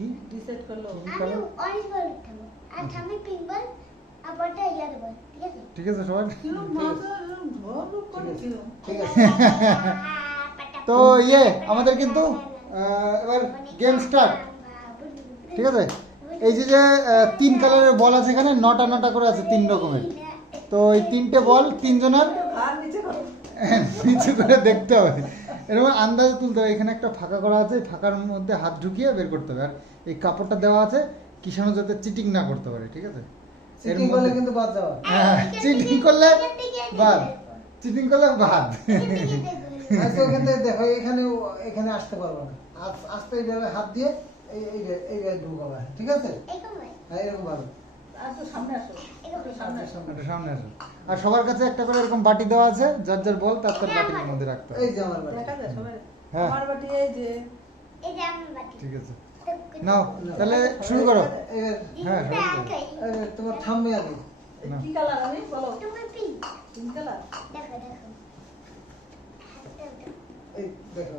কি? ডিসাইড করল। আমি অরেঞ্জ বল উঠাবো আর ঠামি পিঙ্ক বল আর বলটা বল ঠিক আছে? ঠিক আছে ঠিক আছে। তো ইয়ে আমাদের কিন্তু এবার গেম স্টার্ট ঠিক আছে? এই যে যে তিন কালারের বল আছে এখানে নটা নটা করে আছে তিন রকমের। তো এই তিনটে বল তিনজনের নিচে করে দেখতে হবে। এরকম আন্দাজে তুলতে হবে এখানে একটা ফাঁকা করা আছে ফাঁকার মধ্যে হাত ঢুকিয়ে বের করতে হবে আর এই কাপড়টা দেওয়া আছে কিষাণু যাতে চিটিং না করতে পারে ঠিক আছে এর করলে কিন্তু বাদ হ্যাঁ চিটিং করলে বাদ চিটিং করলে বাদ আচ্ছা ওখান থেকে দেখো এখানে এখানে আসতে পারব না আস- আসতে এইভাবে হাত দিয়ে এই এই এইভাবে ঢুকাবে ঠিক আছে হ্যাঁ এরকম ভালো আর সবার কাছে একটা করে এরকম বাটি দেওয়া আছে যার যার বল তার তার বাটির মধ্যে রাখতে হবে। এই যে আমার সবাই? হ্যাঁ। আমার বাটি এই যে। ঠিক আছে। নাও তাহলে শুরু করো। হ্যাঁ তোমার থামবে আগে কি কালার আমি? বলো। তুমি পিঙ্ক পিঙ্ক কালার? দেখো দেখো। এই দেখো।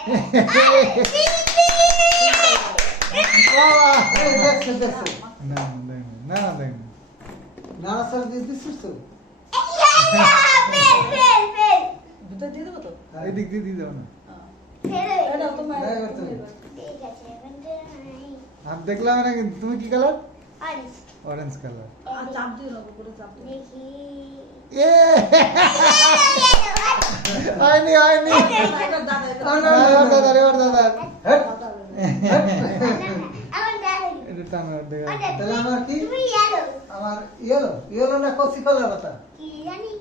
বাবা! এই দেখছ দেখছ। না না না, না দেখ না। নাড়াচাড়া দিয়ে দিচ্ছিস তো দুটো দিয়ে দেবো তো হ্যাঁ। এই দিক দিয়ে দিয়ে দাও না হ্যাঁ। না, হাত দেখলাম না কিন্তু তুমি কি কালার অরেঞ্জ কালার চাপ দিয়ে নেব করে চাপ দেখি এ হয়নি এবার দাদা না, না, হেট। দাদা আমার দাদা এটা টানো দেখা তাহলে আমার কি তুমি ইয়েলো আমার ইয়েলো ইয়েলো না কচি কলা পাতা কি জানি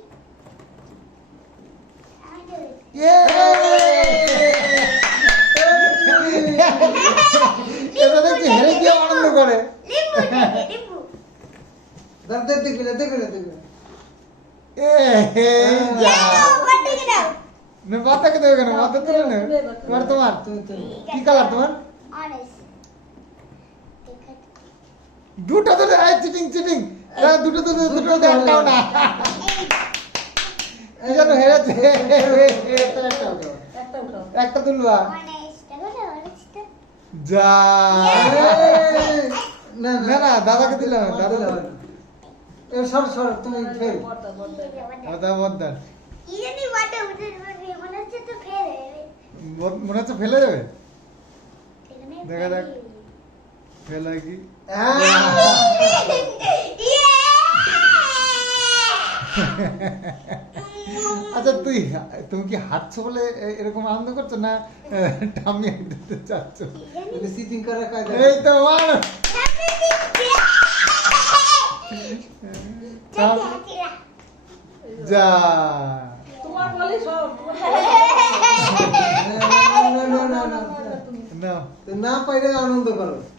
আমি তো এ এটা দেখছি হেরে গিয়ে আনন্দ করে লিম্বু দেখে লিম্বু দেখ দেখ দেখবি না দেখবি না দেখবি না এ হে যা ইয়েলো কত দিকে দাও না মাথাকে দেবে কেন মাথা তুলে নে তোমার তোমার তুমি তুমি কি কালার তোমার অরেঞ্জ দেখো দুটো এই চিটিং চিটিং। দুটো দুটো দুটো একটাও না। এই জন্য হেরেছে একটা তুলবা যা। না না দাদাকে দিলাম দাদা সর সর, তুমি ফেল। দাদা তো মনে হচ্ছে ফেলে যাবে? দেখা যাক। হয় আচ্ছা তুই তুমি কি হাঁটছো বলে এরকম আনন্দ করছ না টামি দিতে চাচ্ছ সিটিং করার কায়দা এই তো আমার যা তোমার বলি সব তোমার না, না, না, না, না, করো মনে হয়ে হয়ে হয়ে হ্যাঁ। করে মনে ইয়ে না, না,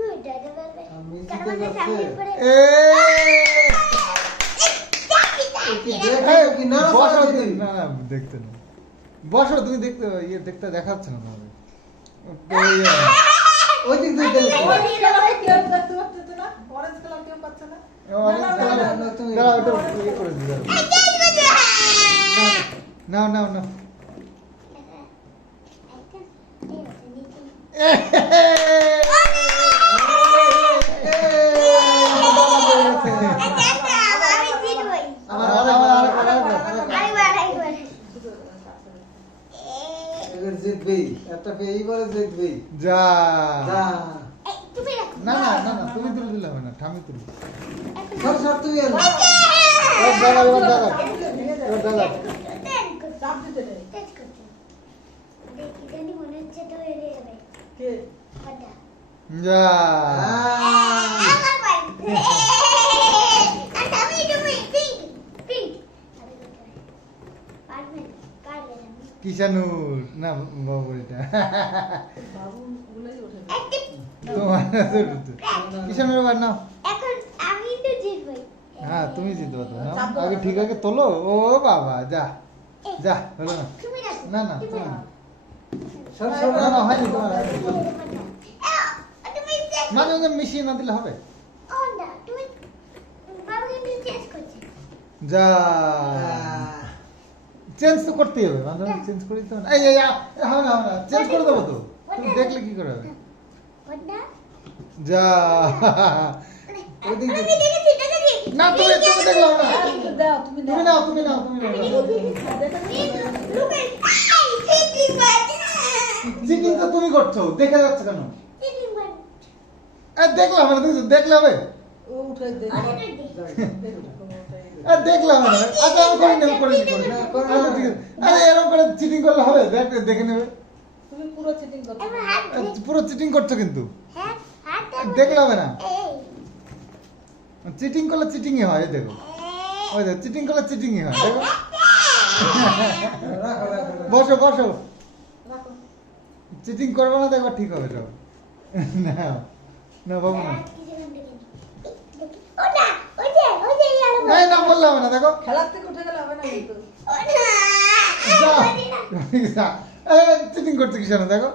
তুমি- দাঁড়াও এটা ইয়ে করে দিই দাঁড়াও। নাও নাও নাও আমার আর- আরেকবার, আর- আরেকবার, আর- আরেকবার। এবার জিতবেই একটা পেয়েই পরে জিতবেই যা। যা না না না না তুমি তুলে দিলে হবে না ঠামি তুলি সর সর তুমি আনো। এবার দাদা যা আহ, আমার পাই আর আমি তুমি পিঙ্ক পিঙ্ক পারবে পারবে না কিষানুর না বাবু এটা। তোমার কিষানের এবার নাও। এখন আমি তো জিতবই হ্যাঁ তুমি না। আগে ঠিক আছে তোলো। ও বাবা যা যা হলো না। না না না সর সর না হয়নি তোমার। মাঝে মাঝে মিশিয়ে না দিলে হবে। যা। চেঞ্জ তো করতেই হবে মাঝে মাঝে চেঞ্জ করে দিতে হবে না। এই এই হবে না হবে না চেঞ্জ করে দেবো তো। তুমি দেখলে কি করে হবে? যা। না তুমি তুমি দেখলে না। হ্যাঁ, তুমি দাও তুমি তুমি নাও তুমি নাও তুমি নাও। লুক চিটিং তো তুমি করছ দেখা যাচ্ছে কেন? দেখলাম দেখলে হবে দেখলাম না। আচ্ছা আমি করে নেব করে আরে এরকম করে চিটিং করলে হবে? দেখ দেখে নেবে। তুমি পুরো চিটিং পুরো করছ কিন্তু। হাত হাত দে দেখলে হবে না। চিটিং করলে চিটিংই হয় এই দেখো। ওই দেখো চিটিং করলে চিটিংই হয় দেখো। বসো বসো। চিটিং করবে না দেখো ঠিক হবে সব। না না বাবু না ওটা ওই যে ওই যে ইয়ালো এই হবে না দেখো। খেলার থেকে উঠে গেলে হবে না চিটিং করছে কি শোনো দেখো।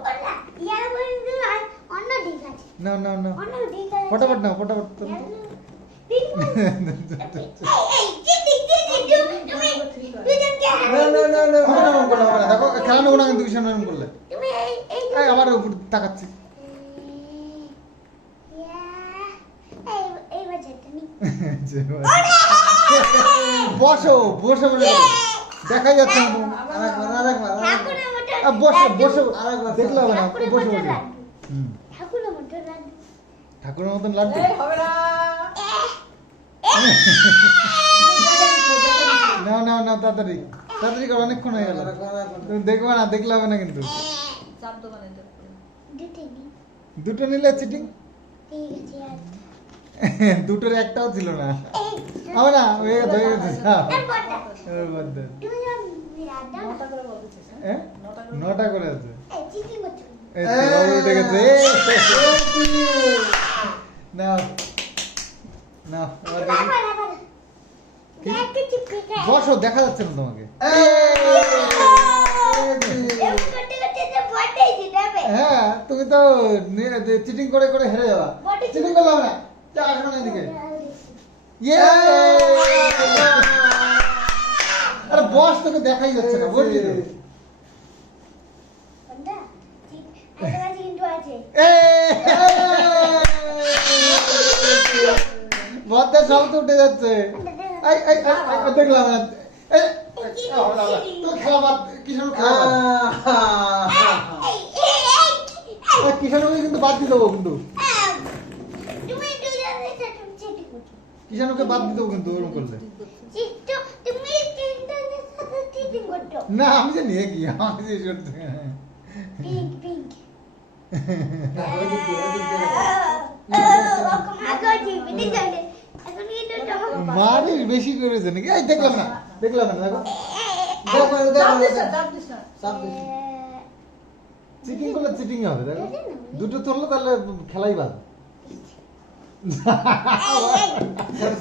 না না না। অন্য দিক আছে ফটাফট ফটাফট। না, না, না, না, না, করলে না। দেখো খেলা নেব না কিন্তু করলে। এই আবার উপর তাকাচ্ছি। নি যে বসো বসে বসে দেখাই যাচ্ছে না। আরেকবার, আরেকবার, বসে বসে আরেকবার। দেখলে হবে না বসে বসে। ঠাকুরের মতন হবে না। নাও নাও তাড়াতাড়ি। তাড়াতাড়ি করো অনেকক্ষণ হয়ে গেল। তুমি দেখবে না দেখলে হবে না কিন্তু। দুটো নিলে চিটিং ঠিক আছে দুটোর একটাও ছিল না। হবে না হয়ে গেছে হয়ে গেছে। দাও নটা করে হ্যাঁ হ্যাঁ? নটা করে আছে। উঠে গেছে। চিপকে খায় বসো দেখা যাচ্ছে না তোমাকে। হ্যাঁ তুমি তো চিটিং করে করে হেরে যাবা। চিটিং করলাম না। যা আসো না এদিকে? ইয়ে! আরে বস তোকে দেখাই যাচ্ছে না বললি তো। সব উঠে যাচ্ছে। দেখলাম কিষাণ কিন্তু বাদ দিয়ে দেবো কিন্তু। কিষাণকে বাদ দেবো কিন্তু ওরকম করলে। না আমি জানি কি? আমাকে যে করতে। মারির বেশি করেছে নাকি? এই দেখলাম না দেখলাম না দেখো। চিটিং করলে চিটিং হবে দেখো। দুটো তুললো তাহলে খেলাই বাদ।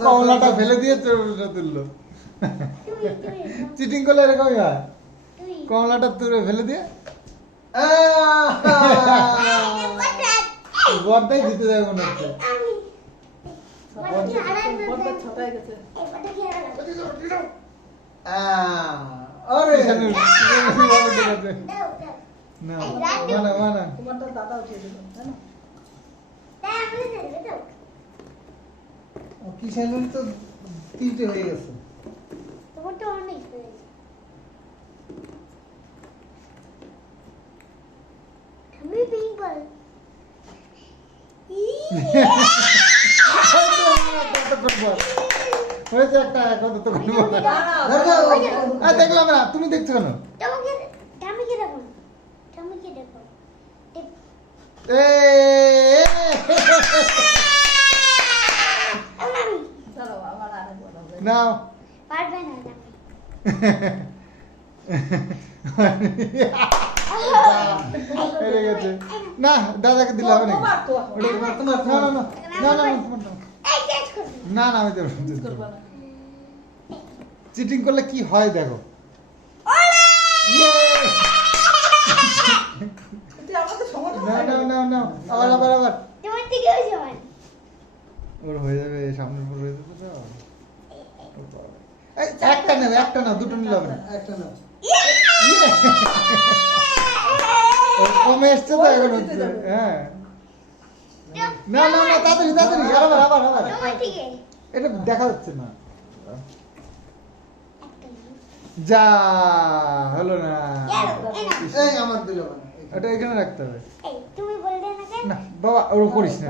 কমলাটা ফেলে দিয়ে চোরটা তুললো। চিটিং করলে এরকমই হয়? কমলাটা তুলে ফেলে দিয়ে! বড়টাই জিতে যাবে মনে হচ্ছে। না মানা মানা তোমারটা দাদা উঠিয়ে দিল তাই না? ও, কিষাণের তো তিনটে হয়ে গেছে তোমারটা অনেক হয়েছে আমি পিঙ্ক হয়েছে একটা এখন তো কোনো বলা দাঁড়াও। আর দেখলাম না তুমি দেখছ কেন দেখো দেখো নাও না দাদাকে দিলে হবে না না আমি চিটিং করলে কি হয় দেখো না না না না আবার আবার আবার ওর হয়ে যাবে সামনের উপর হয়ে যাবে তো একটা নেবে একটা না দুটো নিলে হবে না। একটা ইয়ে! কমে এসছে তো এখন। হ্যাঁ। না না না তাড়াতাড়ি তাড়াতাড়ি আবার আবার আবার। এটা দেখা যাচ্ছে না। যা হলো না। এই আমার দিল ওটা এখানে রাখতে হবে। এই তুমি বললে না না বাবা ওর করিস না।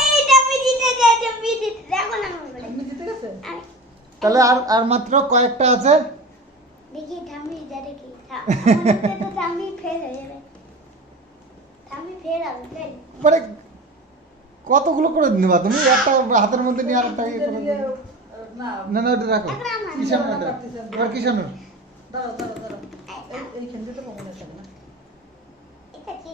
তাহলে আর আর মাত্র কয়েকটা আছে? দেখি ঠাম্মি যা দেখি। থা- আমার হাতে তো ঠাম্মি ফেল হয়ে যাবে। ঠাম্মি ফেল হবে ফেল মানে কতগুলো করে নেবা তুমি? একটা হাতের মধ্যে নিয়ে আরেকটা ইয়ে করে না, না না ওটা রাখো। এবার কিষানু দাঁড়াও, দাঁড়াও, দাঁড়াও। এই- এইখান থেকে তো কমন আছে না? এটা কি?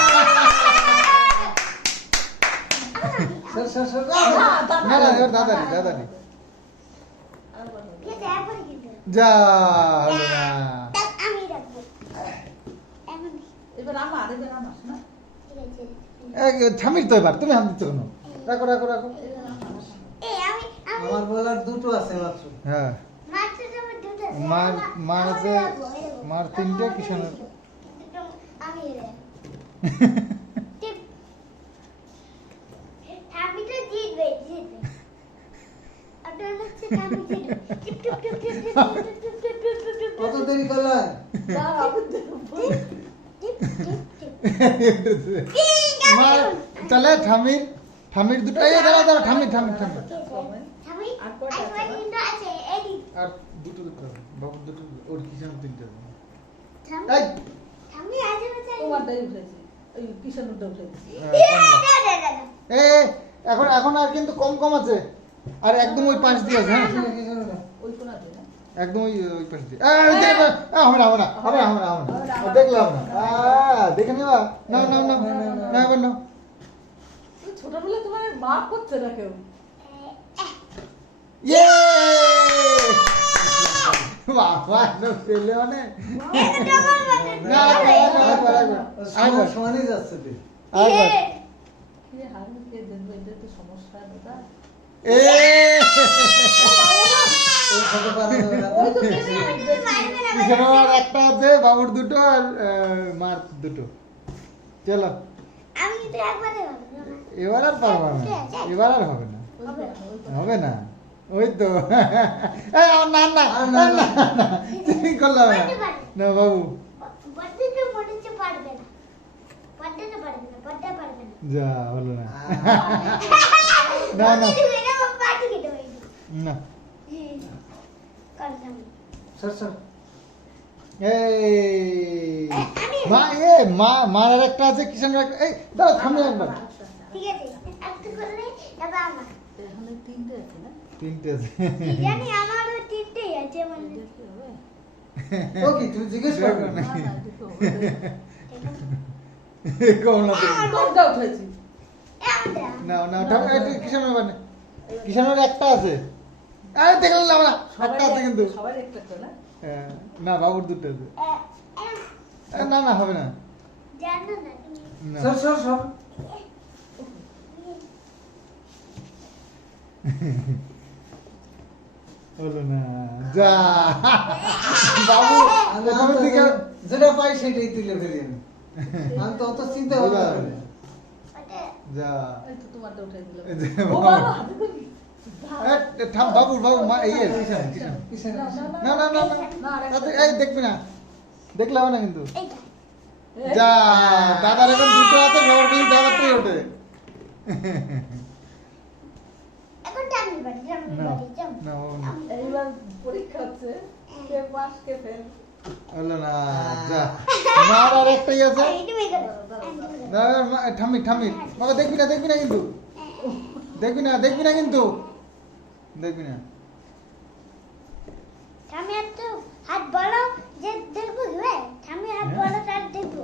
দাদা দাদা যা থামিস তো এবার তুমি হাত দিচ্ছ রাখো রাখো রাখো। দুটো আছে মাত্র। হ্যাঁ। মার মার তিনটে কিছু ওই কালার তাহলে ঠামির ঠামির দুটাই ঠামির ঠামির ঠামির আর দুটো দুটো বাবু দুটো ওর তিনটে ঠামি আজ উঠেছে। কিষান উঠে উঠেছে। হ্যাঁ, এখন এখন আর কিন্তু কম কম আছে। আর একদম ওই পাঁচ দিয়ে আছে হ্যাঁ? একদম ওই ওই পাশ দিয়ে হবে না হবে না হবে না হবে না হবে না দেখলাম না দেখে নিবা না না না না এবার না তুমি ছোটবেলায় তোমার মাপ করছে না কেউ ইয়ে বাবা না মানে না সমানই যাচ্ছে তুই সমস্যা দাদা এ বাবুর দুটো আর মার দুটো চলো এবার আর পারব না এবার আর হবে না। হবে না ওই তো না না না না তুমি করলাম না বাবু যা হলো না। না না। Sir sir. এই মা এ মা মার একটা আছে কিষানের এই দাঁড়া থামে একবার। আচ্ছা, আচ্ছা। ঠিক আছে একটু করলে তারপর আমার। এখানে তিনটে আছে না? তিনটে আছে। জানি আমারও তিনটেই আছে মানে। তুমি জিজ্ঞেস করবে না, না, উঠেছি। কিষানের মানে কিষানের একটা আছে। আরে দেখলাম না আমরা সবাই একটা আছে কিন্তু। সবাই একটা না? হ্যাঁ, না বাবুর দুটো আছে। না না হবে না। জানো না তুমি? সর সর সর। হলো না। যা। বাবু আমি প্রথমের দিকে যেটা পাই সেটাই তুলে ফেলি আমি। আমি তো অত চিন্তা ভাবনা করি না। ওটা যা। এই তো উঠাই দিলাম। থাম বাবুর বাবু মা না, না, না এই দেখবি না দেখলে হবে না কিন্তু। যা দাদার এখন দুটো আছে দাদারটাই ওঠে। দেখবি না দেখবি না কিন্তু। দেখবি না দেখবি না কিন্তু। দেখবি না। হাত তো হাত বড় যে দেখব রে ঠামি হাত হ্যাঁ। বড় তার দেখব।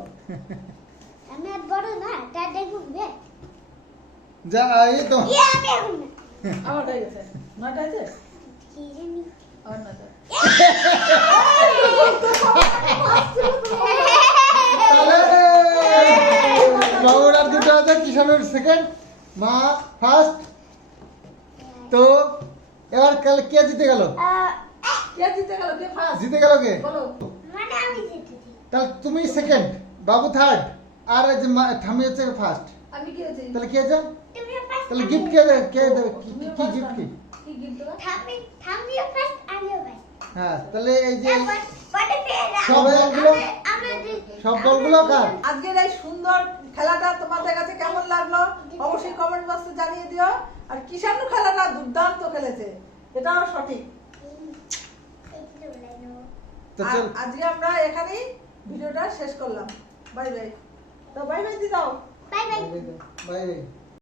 ঠামি হাত বড় না তার দেখব রে যা এই তো। ইয়ে আমি এখন? আমার হয়ে গেছে। আছে? কি জানি আমার নয়টা। তাহলে দুটো আছে কিষানের সেকেন্ড মা ফার্স্ট তো এবার কাল কে জিতে গেল? কে জিতে গেল? কে ফার্স্ট জিতে গেল কে? বলো। মানে আমি জিতেছি। তাহলে তুমি সেকেন্ড বাবু থার্ড আর এই যে মা- ঠাম্মি হচ্ছে ফার্স্ট আমি কি তাহলে কে ফার্স্ট তাহলে গিফট কে দেবে? কে দেবে? কি গিফট কি কি? গিফট দেবা? ঠামি ফার্স্ট ফার্স্ট হ্যাঁ তাহলে এই যে সব বলগুলো সব বলগুলো কার? আজকের এই সুন্দর খেলাটা তোমাদের কাছে কেমন লাগল? অবশ্যই কমেন্ট বক্সে জানিয়ে দিও। আর কিষাণু খেলাটা দুর্দান্ত খেলেছে। এটাও সঠিক। তো আর চল। আজকে আমরা এখানেই ভিডিওটা শেষ করলাম। বাই বাই তো বাই বাই দি দাও। Bye bye bye bye